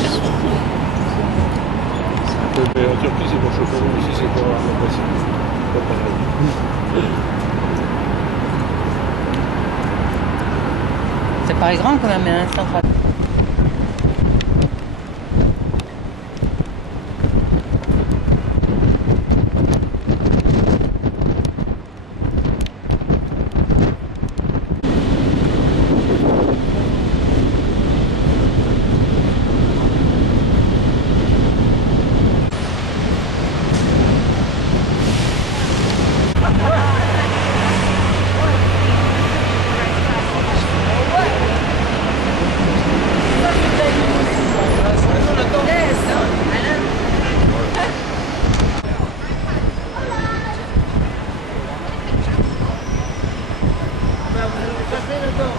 En Turquie, c'est pour chauffer l'eau, ici, c'est pour avoir la pression. C'est pas pareil. Ça paraît grand quand même, hein, central.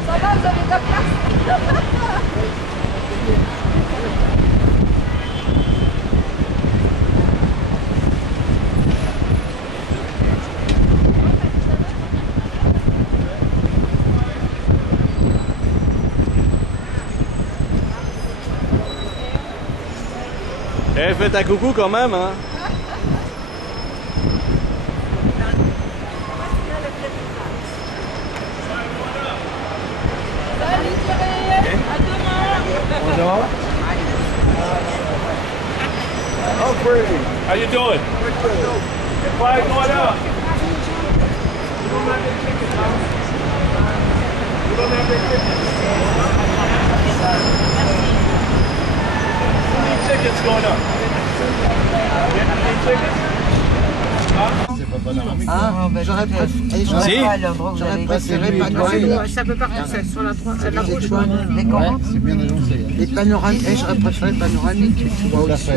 Ça va, vous avez de la place? Eh, faites un coucou quand même, hein. Salut Thierry, à demain. Bonjour. Oh, pretty. How you doing? Your flag going up. You don't have any tickets, huh? You don't have any tickets. How many tickets going up? Any tickets? Ah, ben j'aurais préféré panoramique. Ça peut partir sur la rouge. Les commandes, C'est bien annoncé. les panoramiques, j'aurais préféré panoramique. Tu vois aussi.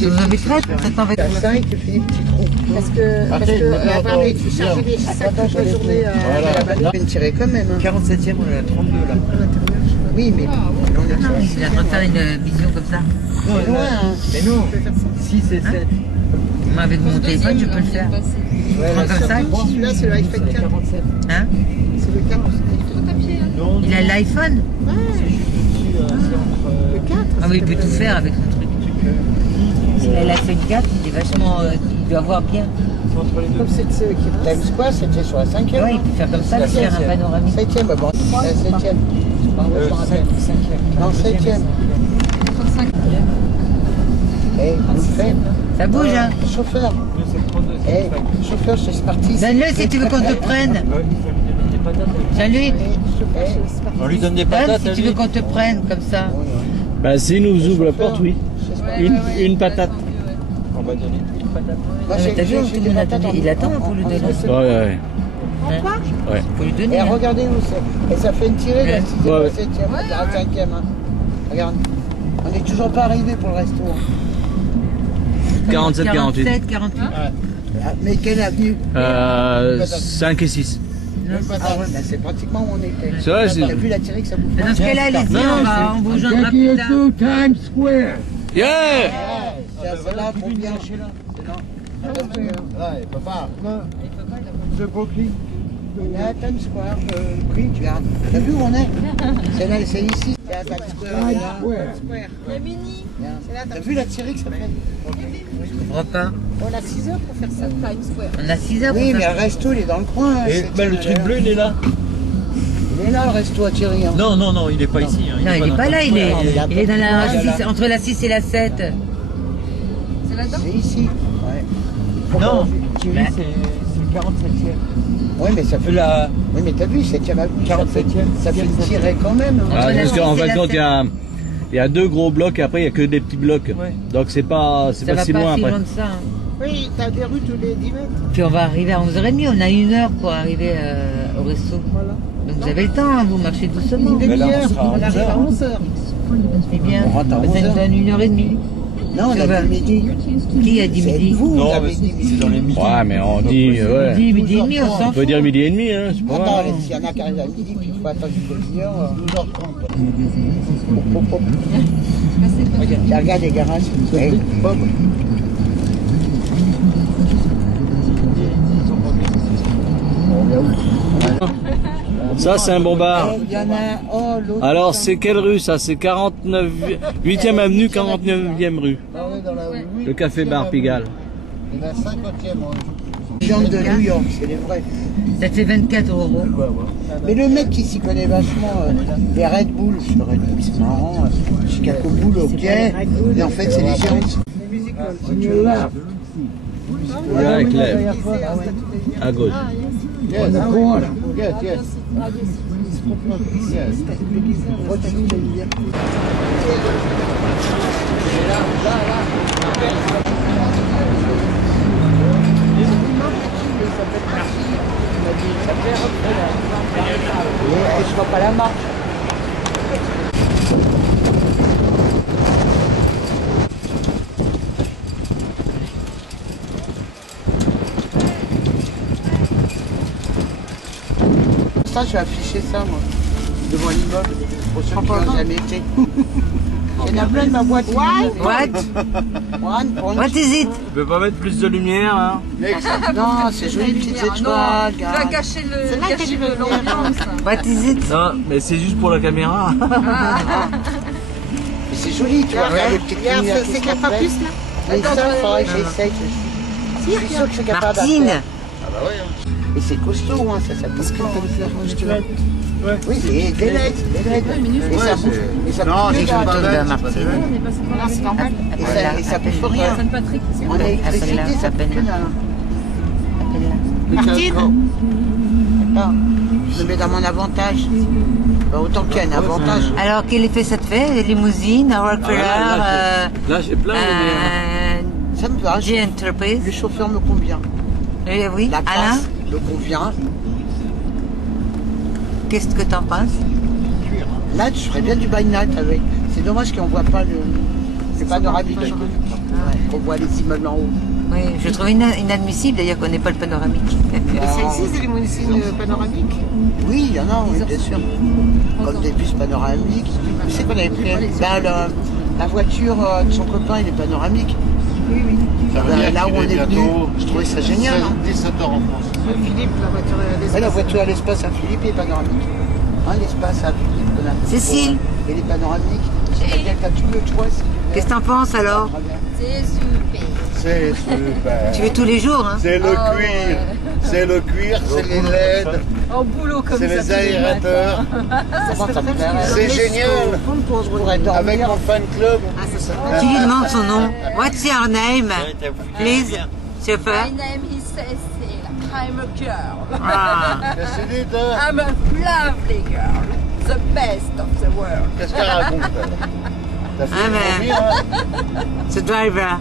Je vous inviterai peut-être avec ça et tu fais des petits trous. Parce que avoir chargé des sacs toute la journée Voilà, on tirer quand même. 47e, on est à 32 là. Oui, mais Il est en train de faire une vision comme ça. c'est loin. Mais non, 6 et 7. Moi, avec mon téléphone, je peux le faire. Je prends comme ça. Celui-là, c'est l'iPhone 4. Hein? C'est le 4. Il a l'iPhone? Le 4. Ah oui, il peut tout faire avec son truc. S'il a l'iPhone 4, il est vachement. Il doit voir bien. Comme c'est qui Times Square, c'était sur la 5e. Oui, il peut faire comme ça, il faire un panoramique. 7e, bon, la 7e. Non, 7e. Ça bouge, hein. Chauffeur. Chauffeur, je suis parti. Donne-le si tu veux qu'on te prenne. Salut. On lui donne des patates. Si tu veux qu'on te prenne comme ça. Bah, s'il nous ouvre la porte, oui. Une patate. On va donner une patate. T'as vu, tout le monde attend. Il attend pour lui donner. Ouais. Ouais. Faut lui donner. Et regardez où c'est. Et ça fait une tirée, la 6e, Ouais. la 7e, la 5e. Hein. Regarde. On n'est toujours pas arrivé pour le resto. 47, 48. 47, 48. Mais quelle avenue 5 et 6. Ah ouais, bah c'est pratiquement où on était. C'est vrai, T'as vu la tirée que ça bouge pas. Dans ce cas-là, allez-y, on vous rejoindra plus tard. Times Square. Yeah! C'est là, combien? C'est là. Ouais, papa. The Brooklyn. Là, Times Square, prix, tu regardes. T'as vu où on est? C'est là, c'est ici. C'est à Times Square. Il y a Mini. T'as vu la tirée que ça fait? Je comprends pas. On a 6 heures pour faire ça, Times Square. On a 6 heures pour Oui, faire mais ça. le resto, il est dans le coin. Et bah, le truc bleu, il est là. Il est là, le resto à Thierry. Hein. Non, il est pas ici. Hein. Non, il est pas là, il est dans la 6, entre la 6 et la 7. C'est là-dedans? C'est ici. Ouais. Non, Thierry, c'est le 47e. Oui, mais ça fait la. Oui, mais t'as vu, 7e avenue. 47e. Ça fait une tirée quand même. Hein. Ah, parce qu'en fin de compte, il y a 2 gros blocs et après, il n'y a que des petits blocs. Ouais. Donc, c'est pas si loin Ça va pas si après. loin que ça. Hein. Oui, t'as des rues tous les 10 mètres. Puis on va arriver à 11h30, on a 1 heure pour arriver au resto. Voilà. Donc vous avez le temps, hein, vous marchez doucement. Une Mais là, demi-heure, on sera à on arrive à 11h. C'est bien. On rentre à Ça 11h. nous donne 1h30. Non, on a dit midi. Qui a dit midi? Vous, Non, vous mais avez dit midi. c'est dans les midis. Ouais, mais on dit. Ouais. Midi et demi, on s'en On peut fout. dire midi et demi, hein. C'est pas Attends, grave. s'il y en a qui arrivent à midi, puis il faut attendre jusqu'au 12h30. Regarde les garages. Hey, Bob. Ça, c'est un bombard. Il y en a. Oh, l'autre. Alors, c'est quelle rue ça? C'est 49... 8e avenue, 49e rue. Ah ouais, dans la rue. Le café bar Pigalle. Il y en a 50e. Gens de New York, c'est les vrais. Ça fait 24 €. Mais le mec qui s'y connaît vachement, les Red Bull, je Red Bull, c'est marrant. Chicago Bull, ok. Mais en fait, c'est les Giants. Là, Claire. À gauche. Yes, yes, yes. Yes. Je vois pas la marque. Ça, je vais afficher ça, moi, devant l'immeuble, pour ceux qui n'ont jamais été. Il y en a plein de ma boîte. What is it? Tu peux pas mettre plus de lumière, hein? Non, c'est joli, petites étoiles. Tu vas cacher l'ambiance. What is it? Non, mais c'est juste pour la caméra. Mais c'est joli, tu vois, regarde le petit lumière. C'est qu'il n'y a pas plus là. Mais ça, il faudrait que j'essaye. Je suis sûr que je suis capable de Martine. faire. Ah bah ouais. Et c'est costaud, hein, ça s'appelle pas. Oui, c'est des LED. Et ça bouffe. Et ça Non, bouffe c'est les pas gars. LED. Non, c'est normal. Et ça bouffe rien. Sainte-Patrick. En électricité, ça bouffe que dalle. Martine. Attends, je me mets dans mon avantage. Bah, autant qu'il y a un avantage. Alors quel effet ça te fait? Limousine, Rockefeller, Là, j'ai plein de lumière. Ça me va. G Enterprise. Le chauffeur me convient. Oui, La Alain, place me convient. qu'est-ce que t'en penses? Là, je ferais bien du by night avec. C'est dommage qu'on voit pas le panoramique. Qu'on voit les immeubles en haut. Oui, je trouve inadmissible d'ailleurs qu'on n'ait pas le panoramique. Et c'est ici, c'est les limousines panoramiques. Oui, il y en a, oui, bien sûr. Comme des bus panoramiques. Tu sais qu'on avait pris la voiture de son copain, il est panoramique. Oui. Là où on est venu, je trouvais ça génial. 17 h en France. Philippe, la voiture à l'espace. Ouais, la voiture à l'espace à Philippe est panoramique. Hein, l'espace à Philippe. Cécile. Et les panoramiques, c'est-à-dire que tu as tout le choix si tu veux Qu'est-ce que t'en penses alors? C'est super. C'est super. Tu fais tous les jours, hein? C'est le cuir. C'est le cuir, c'est les LED. Au boulot comme ça. C'est les aérateurs. C'est génial. Avec mon fan club. Tu lui demandes son nom. What's your name? Please, chauffeur. My name is Cecile. I'm a girl. Ah. I'm a lovely girl. The best of the world. Qu'est-ce qu'elle raconte? T'as fait une envie, hein? The driver.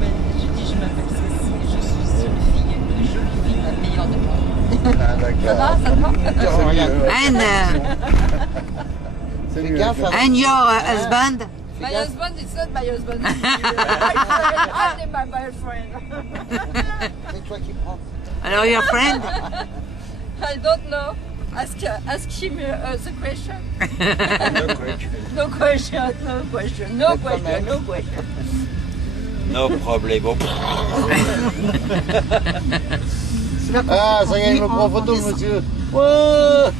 Mais je dis, je m'appelle Cécile, je suis une jolie fille, la meilleure de moi. Ah, d'accord. And your husband? My husband is not my husband. Only my boyfriend. C'est toi qui prends. Alors, your friend? I don't know. Ask him the question. No question. No question. No question. No question. No problem. Ah, ça y est, il me prend en photo, monsieur. Ouais.